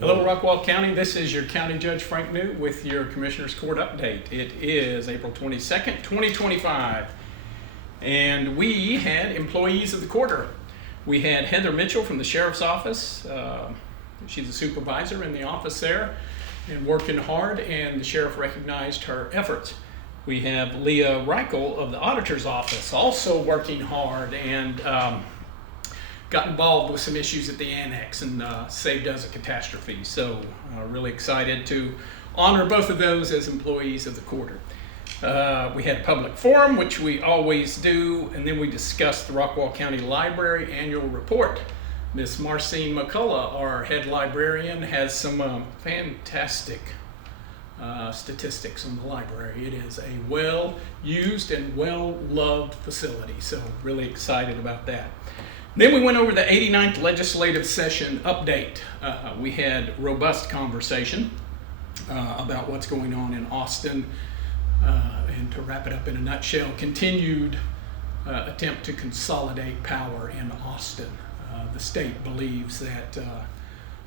Hello, Rockwall County. This is your County Judge Frank New with your Commissioners Court update. It is April 22nd, 2025, and we had employees of the quarter. We had Heather Mitchell from the Sheriff's Office. She's a supervisor in the office there and working hard, and the Sheriff recognized her efforts. We have Leah Reichel of the Auditor's Office, also working hard and got involved with some issues at the annex and saved us a catastrophe. So really excited to honor both of those as employees of the quarter. We had a public forum, which we always do, and then we discussed the Rockwall County Library annual report. Miss Marcine McCullough, our head librarian, has some fantastic statistics on the library. It is a well-used and well-loved facility, so really excited about that. Then we went over the 89th legislative session update. We had robust conversation about what's going on in Austin, and to wrap it up in a nutshell, continued attempt to consolidate power in Austin. The state believes that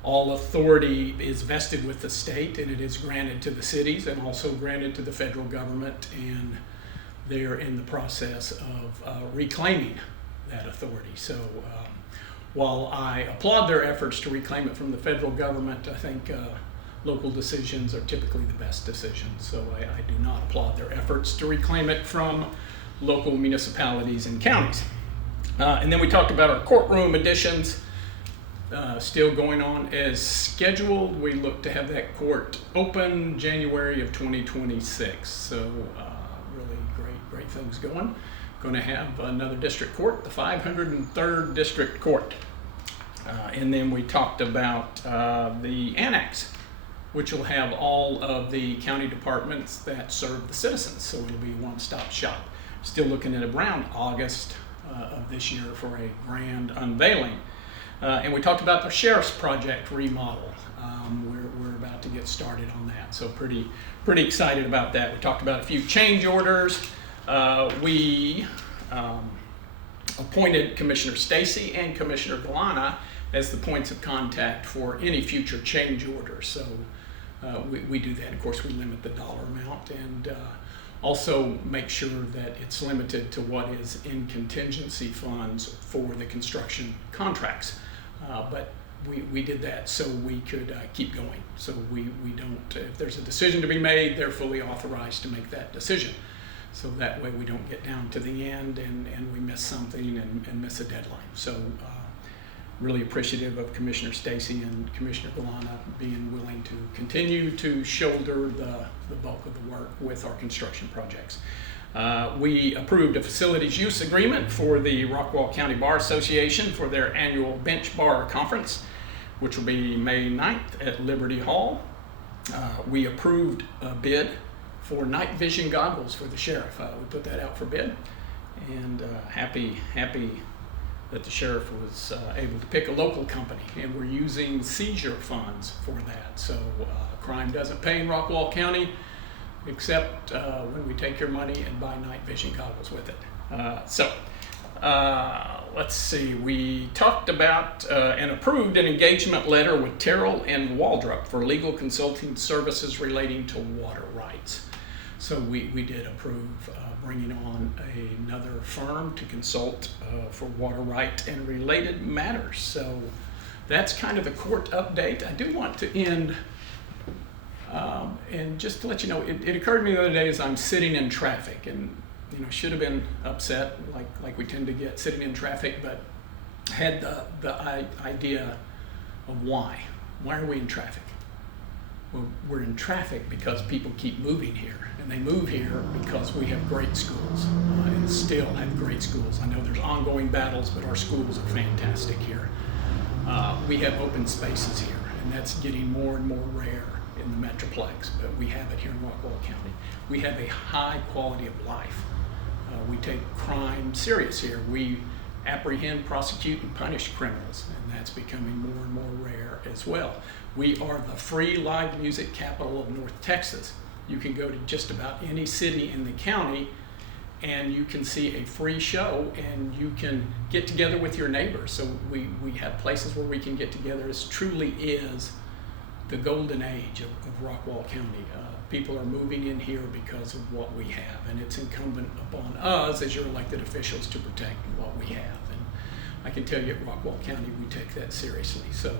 all authority is vested with the state, and it is granted to the cities and also granted to the federal government, and they're in the process of reclaiming that authority. So while I applaud their efforts to reclaim it from the federal government, I think local decisions are typically the best decisions. So I do not applaud their efforts to reclaim it from local municipalities and counties. And then we talked about our courtroom additions, still going on as scheduled. We look to have that court open January of 2026. So really great things going. Going to have another district court, the 503rd District Court. And then we talked about the annex, which will have all of the county departments that serve the citizens. So it'll be a one-stop shop. Still looking at around August of this year for a grand unveiling. And we talked about the Sheriff's Project remodel. We're about to get started on that. So pretty excited about that. We talked about a few change orders. We appointed Commissioner Stacy and Commissioner Galana as the points of contact for any future change orders. So we do that. Of course, we limit the dollar amount and also make sure that it's limited to what is in contingency funds for the construction contracts. But we did that so we could keep going. So we don't, if there's a decision to be made, they're fully authorized to make that decision. So that way we don't get down to the end and we miss something and miss a deadline. So really appreciative of Commissioner Stacy and Commissioner Galana being willing to continue to shoulder the bulk of the work with our construction projects. We approved a facilities use agreement for the Rockwall County Bar Association for their annual Bench Bar Conference, which will be May 9th at Liberty Hall. We approved a bid for night vision goggles for the sheriff. We put that out for bid, and happy that the sheriff was able to pick a local company, and we're using seizure funds for that. So crime doesn't pay in Rockwall County, except when we take your money and buy night vision goggles with it. Let's see, we talked about and approved an engagement letter with Terrell and Waldrop for legal consulting services relating to water rights. So we did approve bringing on another firm to consult for water right and related matters. So that's kind of the court update. I do want to end, and just to let you know, it occurred to me the other day as I'm sitting in traffic, and should have been upset like we tend to get sitting in traffic, but had the idea of why are we in traffic? Well, we're in traffic because people keep moving here, and they move here because we have great schools and still have great schools. I know there's ongoing battles, but our schools are fantastic here. We have open spaces here, and that's getting more and more rare in the Metroplex, but we have it here in Rockwall County. We have a high quality of life. We take crime serious here. We apprehend, prosecute, and punish criminals, and that's becoming more and more rare as well. We are the free live music capital of North Texas. You can go to just about any city in the county and you can see a free show and you can get together with your neighbors. So we have places where we can get together. It truly is the golden age of Rockwall County. People are moving in here because of what we have, and it's incumbent upon us as your elected officials to protect what we have. And I can tell you at Rockwall County, we take that seriously. So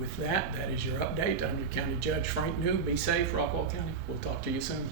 with that, that is your update. I'm your County Judge Frank New. Be safe, Rockwall County. We'll talk to you soon.